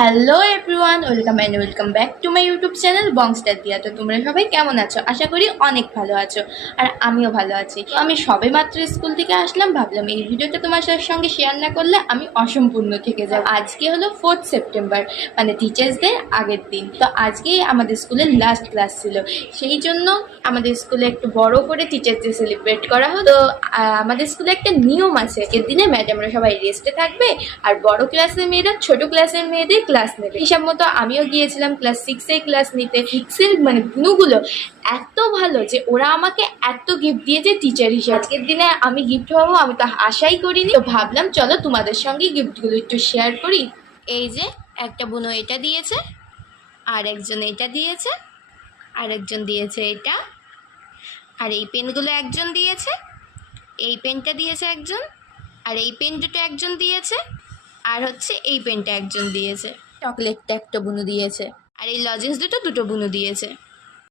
Hello everyone, welcome back to my YouTube channel Bongstar Diya. তো তোমরা সবাই কেমন আছো? আশা করি অনেক ভালো আছো, আর আমিও ভালো আছি। তো আমি সবে মাত্র স্কুল থেকে আসলাম, ভাবলাম এই ভিডিওটা তোমার সঙ্গে শেয়ার না করলে আমি অসম্পূর্ণ থেকে যাব। আজকে হলো 4th সেপ্টেম্বর, মানে টিচার্স ডে আগের দিন। তো আজকেই আমাদের স্কুলের লাস্ট ক্লাস ছিল, সেই জন্য আমাদের স্কুলে একটু বড় করে টিচার্স ডে সেলিব্রেট করা হলো। তো আমাদের স্কুলে একটা নিয়ম আছে, এর দিনে ম্যাডামরা সবাই রেস্টে থাকবে, আর বড় ক্লাসের মেয়েরা ছোট ক্লাসের মেয়েদের ক্লাস নেবে। হিসাব মতো আমিও গিয়েছিলাম ক্লাস 6-এ ক্লাস নিতে। 6-এর মানে বুনুগুলো এত ভালো যে ওরা আমাকে এত গিফট দিয়েছে টিচার হিসেবে। আজকের দিনে আমি গিফট পাবো আমি তো আশাই করিনি। তো ভাবলাম চলো তোমাদের সঙ্গে গিফটগুলো একটু শেয়ার করি। এই যে একটা বুনো এটা দিয়েছে, আর একজন এটা দিয়েছে, আর একজন দিয়েছে এটা, আর এই পেনগুলো একজন দিয়েছে, এই পেনটা দিয়েছে একজন, আর এই পেন দুটো একজন দিয়েছে, আর হচ্ছে এই পেনটা একজন দিয়েছে, চকলেটটা একটা বুনু দিয়েছে, আর এই লজেন্স দুটো বুনু দিয়েছে।